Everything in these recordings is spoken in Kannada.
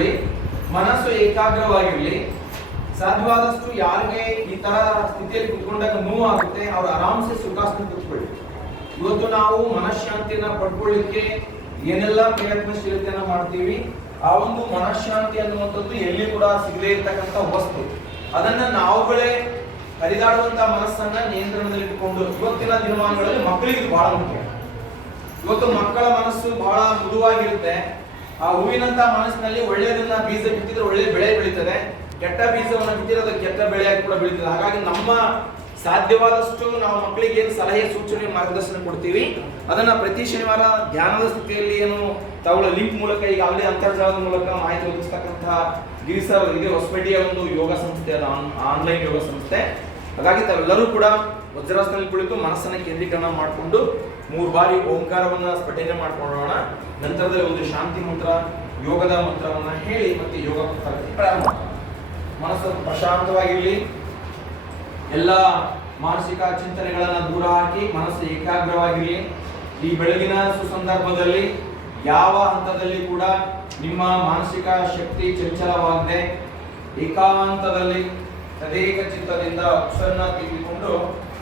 ಕೂತ್ಕೊಳ್ಳಿ ಮನಸ್ಸು ಏಕಾಗ್ರವಾಗಿರಲಿ, ಸಾಧ್ಯವಾದಷ್ಟು ಯಾರಿಗೆ ಈ ತರ ಸ್ಥಿತಿಯಲ್ಲಿ ಕುತ್ಕೊಂಡಾಗ ನೋವು ಆಗುತ್ತೆ, ಅವ್ರು ಆರಾಮ್ಸೆ ಸುಖಾಸನ ಕುತ್ಕೊಳ್ಳಿ. ಇವತ್ತು ನಾವು ಮನಃಶಾಂತಿಯನ್ನ ಪಡ್ಕೊಳ್ಳಿಕ್ಕೆ ಏನೆಲ್ಲ ಪ್ರಯತ್ನಶೀಲತೆಯನ್ನ ಮಾಡ್ತೀವಿ, ಆ ಒಂದು ಮನಃಶಾಂತಿ ಅನ್ನುವಂಥದ್ದು ಎಲ್ಲಿ ಕೂಡ ಸಿಗದೇ ಇರತಕ್ಕಂಥ ವಸ್ತು. ಅದನ್ನ ನಾವುಗಳೇ ಹರಿದಾಡುವಂತ ಮನಸ್ಸನ್ನ ನಿಯಂತ್ರಣದಲ್ಲಿ ಇಟ್ಕೊಂಡು ಇವತ್ತಿನ ದಿನಮಾನಗಳಲ್ಲಿ ಮಕ್ಕಳಿಗೆ ಬಹಳ ಮುಖ್ಯ. ಇವತ್ತು ಮಕ್ಕಳ ಮನಸ್ಸು ಬಹಳ ಮೃದುವಾಗಿರುತ್ತೆ. ಆ ಹೂವಿನಂತ ಮನಸ್ಸಿನಲ್ಲಿ ಒಳ್ಳೆಯದನ್ನ ಬೀಜ ಬಿತ್ತಿದ್ರೆ ಒಳ್ಳೆ ಬೆಳೆ ಬೆಳೀತದೆ. ಕೆಟ್ಟ ಬೀಜವನ್ನು ಬಿತ್ತಿದ್ರೆ ಅದು ಕೆಟ್ಟ ಬೆಳೆಯಾಗಿ ಕೂಡ ಬೆಳೀತದೆ. ಹಾಗಾಗಿ ನಮ್ಮ ಸಾಧ್ಯವಾದಷ್ಟು ನಾವು ಮಕ್ಕಳಿಗೆ ಏನು ಸಲಹೆ, ಸೂಚನೆ, ಮಾರ್ಗದರ್ಶನ ಕೊಡ್ತೀವಿ. ಅದನ್ನ ಪ್ರತಿ ಶನಿವಾರ ಧ್ಯಾನದ ಸ್ಥಿತಿಯಲ್ಲಿ ಏನು ತಾವುಗಳ ಲಿಂಕ್ ಮೂಲಕ ಈಗ ಈಗಾಗಲೇ ಅಂತರ್ಜಾಲದ ಮೂಲಕ ಮಾಹಿತಿ ಒದಗಿಸ್ತಕ್ಕಂತಹ ಗಿರಿಸರ್ ಹೊಸಪೇಟೆಯ ಒಂದು ಯೋಗ ಸಂಸ್ಥೆ ಆನ್ಲೈನ್ ಯೋಗ ಸಂಸ್ಥೆ. ಹಾಗಾಗಿ ತಾವೆಲ್ಲರೂ ಕೂಡ ವಜ್ರಾಸನದಲ್ಲಿ ಕುಳಿತು ಮನಸ್ಸನ್ನ ಕೇಂದ್ರೀಕರಣ ಮಾಡಿಕೊಂಡು ಮೂರು ಬಾರಿ ಓಂಕಾರವನ್ನ ಸ್ಫಟನೆ ಮಾಡ್ಕೊಳ್ಳೋಣ. ನಂತರದಲ್ಲಿ ಒಂದು ಶಾಂತಿ ಮಂತ್ರ, ಯೋಗದ ಮಂತ್ರವನ್ನ ಹೇಳಿ ಮತ್ತೆ ಯೋಗ ಪ್ರಾರಂಭ ಮನಸ್ಸನ್ನು ಮನಸ್ಸು ಪ್ರಶಾಂತವಾಗಿರ್ಲಿ. ಎಲ್ಲ ಮಾನಸಿಕ ಚಿಂತನೆಗಳನ್ನು ದೂರ ಹಾಕಿ ಮನಸ್ಸು ಏಕಾಗ್ರವಾಗಿರಲಿ. ಈ ಬೆಳಗಿನ ಸುಸಂದರ್ಭದಲ್ಲಿ ಯಾವ ಹಂತದಲ್ಲಿ ಕೂಡ ನಿಮ್ಮ ಮಾನಸಿಕ ಶಕ್ತಿ ಚಂಚಲವಾಗದೆ ಏಕಾಂತದಲ್ಲಿ ತದೇಕ ಚಿತ್ತದಿಂದ ಉಸನ್ನ ತಿಳಿದುಕೊಂಡು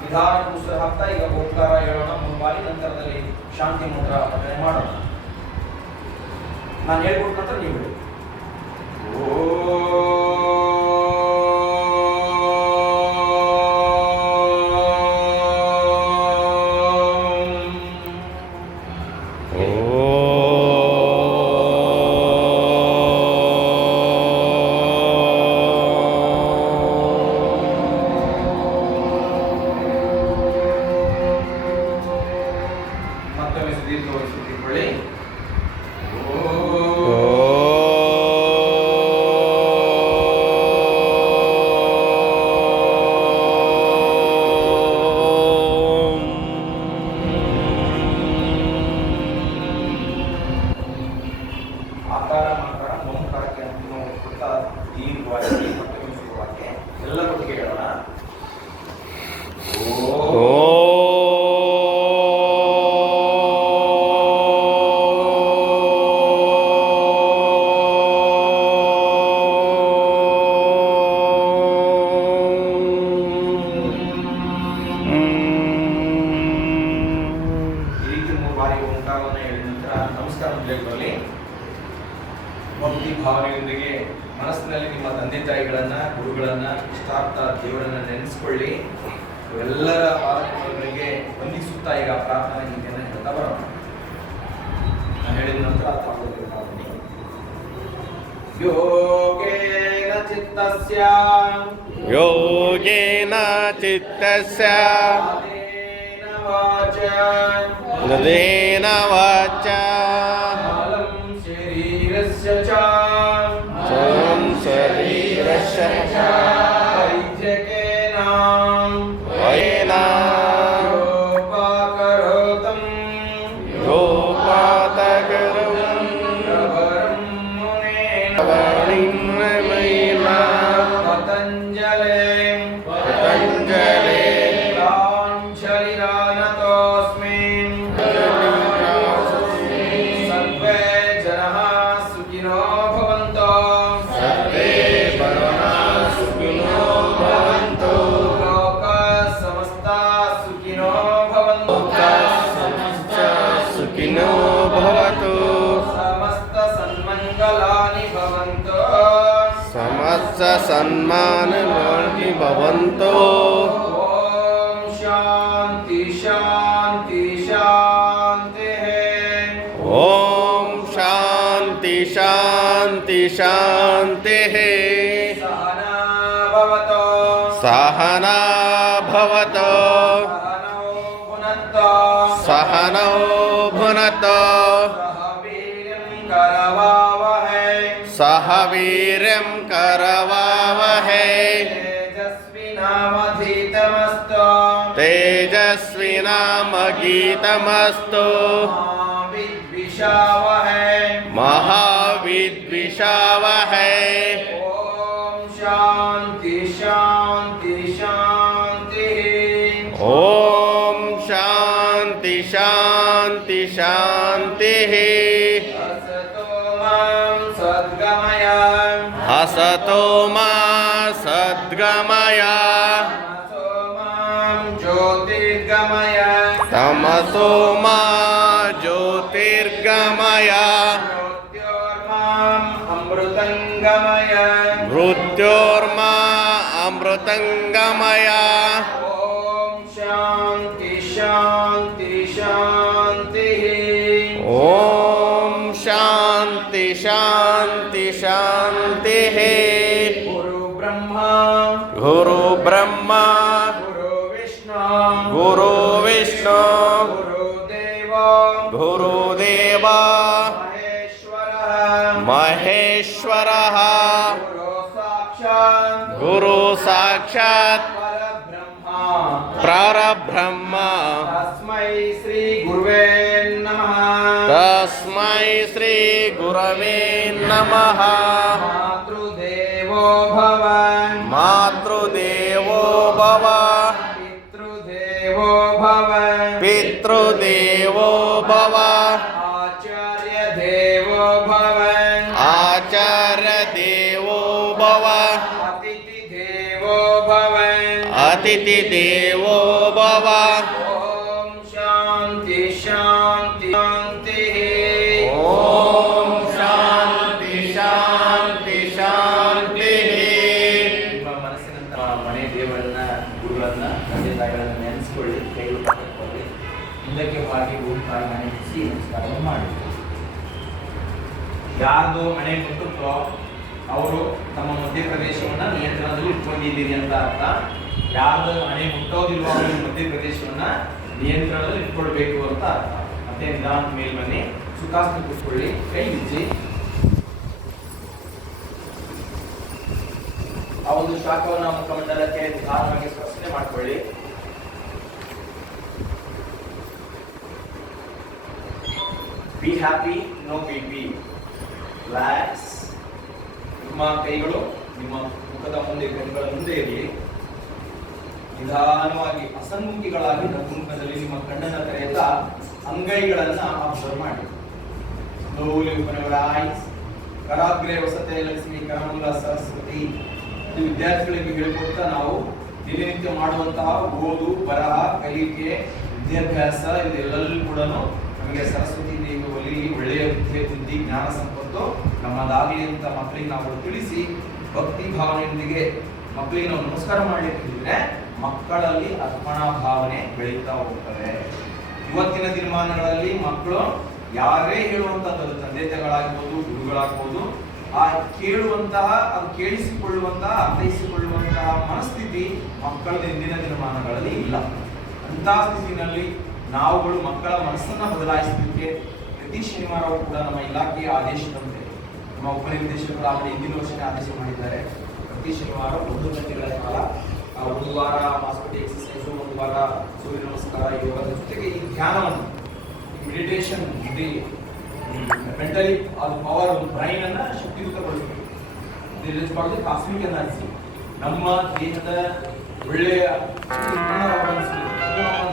ನಿಧಾನ ಉಸಿರು ಹಾಕ್ತಾ ಈಗ ಓಂಕಾರ ಹೇಳೋಣ ಮೂರು ನಂತರದಲ್ಲಿ ಶಾಂತಿ ಮಂತ್ರ ಪಠನೆ ಮಾಡೋಣ. ನಾನು ಹೇಳ್ಕೊಟ್ಟ ನಂತರ ನೀವು novo, por? Oh. oh. ಭಕ್ತಿ ಮನಸ್ಸಿನಲ್ಲಿ ನಿಮ್ಮ ತಂದೆ ತಾಯಿಗಳನ್ನ ಗುರುಗಳನ್ನ ಇಷ್ಟಾರ್ಥ ದೇವರನ್ನ ನೆನೆಸ್ಕೊಳ್ಳಿ. ಎಲ್ಲರ ಆರೋಗ್ಯಗಳಿಗೆ ಹೊಂದಿಸುತ್ತಾ ಈಗ ಪ್ರಾರ್ಥನಾ ಗೀತೆಯನ್ನು ಹೇಳ್ತಾ ಬರೋಣ. ನಾನು ಹೇಳಿದ ನಂತರ ಯೋಗೇನ ಚಿತ್ತಸ್ಯ. ಯೋಗೇನ ಚಿತ್ತಸ್ಯ. ಪಾದೇನ ವಾಚ. ಶರೀರಸ್ಯ ಚ. ಸಮಸ್ತ ಸನ್ಮಾನವಾಗಿ ಭವಂತು ಓಂ ಶಾಂತಿ ಶಾಂತಿ ಶಾಂತಿ ಓಂ ಶಾಂತಿ ಶಾಂತಿ ಶಾಂತಿ ಸಹನಾ ಭವತು सहवीर्यं करवावहै। तेजस्विनामधीतमस्तु। तेजस्विनामगीतमस्तु। महाविद्विषावहे। महाविद्विषावहे। असतो मा सद्गमय तमसो मां ज्योतिर्गमय तमसो मा ज्योतिर्गमय ज्योतिर्माम् अमृतङ्गमय मृत्योर्मा अमृतङ्गमय गुरु ब्रह्मा। गुरु ब्रह्मा। गुरुविष्णु गुरुविष्णो गुरुदेवा महेश्वरः। गुरु साक्षात्। गुरु साक्षात्। ब्रह्म परब्रह्म। तस्मै श्रीगुर्वेन्न तस्मै श्रीगुरमे नमः। मातृदेवो भव। मातृदेवो भव। पितृदेवो भव। पितृदेवो भव। आचार्यदेवो भव। आचार्यदेवो भव। अतिथिदेवो भव। अतिथिदेवो भव। ನೆನೆಸ್ಕೊಳ್ಳಿ ಕೈ ಹಾಕಿಕೊಳ್ಳಿ ಹಿಂದಕ್ಕೆ ಊರು ತಾಯಿ ಮನೆ ಮುಗಿಸಿ ನಮಸ್ಕಾರವನ್ನು ಮಾಡಿ ಯಾರ್ದು ಮನೆ ಮುಟ್ಟುತ್ತೋ ಅವರು ತಮ್ಮ ಮಧ್ಯಪ್ರದೇಶವನ್ನು ನಿಯಂತ್ರಣದಲ್ಲಿ ಇಟ್ಕೊಂಡಿದ್ದೀರಿ ಅಂತ ಅರ್ಥ. ಯಾರ್ದು ಮನೆ ಮುಟ್ಟೋದಿಲ್ವೋ ಅವರು ಮಧ್ಯಪ್ರದೇಶವನ್ನ ನಿಯಂತ್ರಣದಲ್ಲಿ ಇಟ್ಕೊಳ್ಬೇಕು ಅಂತ ಅರ್ಥ. ಮತ್ತೆ ನಿಧಾನ ಮೇಲ್ ಬನ್ನಿ. ಸುಖಾಸ್ತ ಕೂತ್ಕೊಳ್ಳಿ. ಕೈ ಬಿಚ್ಚಿ ಆ ಒಂದು ಶಾಖವನ್ನು ಮುಖಮಂಡಲಕ್ಕೆ ನಿಧಾನವಾಗಿ ಸ್ಪರ್ಶನೆ ಮಾಡ್ಕೊಳ್ಳಿ. Be happy no be be relax ನಿಮ್ಮ ಕೈಗಳು, ನಿಮ್ಮ ಮುಖದ ಮುಂದೆ ಕೈಗಳ ಮುಂದೆ ಇರಲಿ ನಿಧಾನವಾಗಿ ನಮ್ಮ ಮುಖದಲ್ಲಿ, ನಿಮ್ಮ ಕಣ್ಣನ್ನ ತೆರೆಯುತ್ತಾ ಅಂಗೈಗಳನ್ನ ಅಬ್ಸರ್ವ್ ಮಾಡಿ. ಸ್ಲೋಲಿ ಓಪನ್ ಯುವರ್ ಕರಾಗ್ರೆ ವಸತೆ, ಲಕ್ಷ್ಮಿ ಕರಮೂಲ ಸರಸ್ವತಿ. ಇದು ವಿದ್ಯಾರ್ಥಿಗಳಿಗೆ ಹೇಳಿಕೊಡ್ತಾ ನಾವು ದಿನನಿತ್ಯ ಮಾಡುವಂತಹ ಓದು, ಬರಹ, ಕಲಿಕೆ, ವಿದ್ಯಾಭ್ಯಾಸ ಇದೆಲ್ಲರಲ್ಲೂ ಕೂಡ ನಮಗೆ ಸರಸ್ವತಿ ಒಳ್ಳೆಯ ವಿದ್ಯೆ ತಿಂದಿ ಜ್ಞಾನ ಸಂಪತ್ತು ನಮ್ಮದಾಗಲಿ ಅಂತ ಮಕ್ಕಳಿಗೆ ನಾವು ತಿಳಿಸಿ ಭಕ್ತಿ ಭಾವನೆಯೊಂದಿಗೆ ಮಕ್ಕಳಿಗೆ ನಾವು ನಮಸ್ಕಾರ ಮಾಡಲಿಕ್ಕೆ ಮಕ್ಕಳಲ್ಲಿ ಅರ್ಪಣಾ ಭಾವನೆ ಬೆಳೀತಾ ಹೋಗ್ತದೆ ಇವತ್ತಿನ ದಿನಮಾನಗಳಲ್ಲಿ ಮಕ್ಕಳು ಯಾರೇ ಹೇಳುವಂತದ್ದು ತಂದೆ ತಾಯಿಗಳಾಗ್ಬೋದು ಗುರುಗಳಾಗ್ಬೋದು, ಆ ಕೇಳುವಂತಹ, ಅದು ಕೇಳಿಸಿಕೊಳ್ಳುವಂತಹ, ಅರ್ಥೈಸಿಕೊಳ್ಳುವಂತಹ ಮನಸ್ಥಿತಿ ಮಕ್ಕಳ ಇಂದಿನ ದಿನಮಾನಗಳಲ್ಲಿ ಇಲ್ಲ. ಅಂತಹ ಸ್ಥಿತಿನಲ್ಲಿ ನಾವುಗಳು ಮಕ್ಕಳ ಮನಸ್ಸನ್ನ ಬದಲಾಯಿಸಲಿಕ್ಕೆ ಪ್ರತಿ ಶನಿವಾರವೂ ಕೂಡ ನಮ್ಮ ಇಲಾಖೆಯ ಆದೇಶದಂತೆ, ನಮ್ಮ ಉಪನಿರ್ದೇಶಕರಾಗಲಿ ಹಿಂದಿನ ವರ್ಷನೇ ಆದೇಶ ಮಾಡಿದ್ದಾರೆ. ಪ್ರತಿ ಶನಿವಾರ ಒಂದು ಗಂಟೆಗಳ ಕಾಲ ಒಂದು ವಾರ ಮಾಸ್ಪಟಿ ಎಕ್ಸಸೈಸ್ ಒಂದು ವಾರ ಸೂರ್ಯ ನಮಸ್ಕಾರ ಯೋಗದ ಜೊತೆಗೆ ಈ ಧ್ಯಾನವನ್ನು ಮೆಡಿಟೇಷನ್ ಇದೆ. ಮೆಂಟಲಿ ಅದು ಪವರ್ ಒಂದು ಬ್ರೈನ್ ಅನ್ನ ಶಕ್ತಿಯುತಗೊಳಿಸಬೇಕು. ಕಾಸ್ಮಿಕ್ ಎನರ್ಜಿ ನಮ್ಮ ದೇಹದ ಒಳ್ಳೆಯ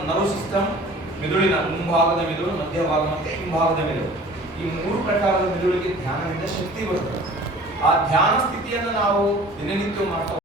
ನರ್ವ್ ಸಿಸ್ಟಮ್ ಮೆದುಳಿನ ಮುಂಭಾಗದ ಮೆದುಳು ಮಧ್ಯಭಾಗ ಮತ್ತೆ ಹಿಂಭಾಗದ ಮೆದುಳು. ಈ ಮೂರು ಪ್ರಕಾರದ ಮೆದುಳಿಗೆ ಧ್ಯಾನದಿಂದ ಶಕ್ತಿ ಬರುತ್ತದೆ. ಆ ಧ್ಯಾನ ಸ್ಥಿತಿಯನ್ನು ನಾವು ದಿನನಿತ್ಯ ಮಾಡ್ತಾ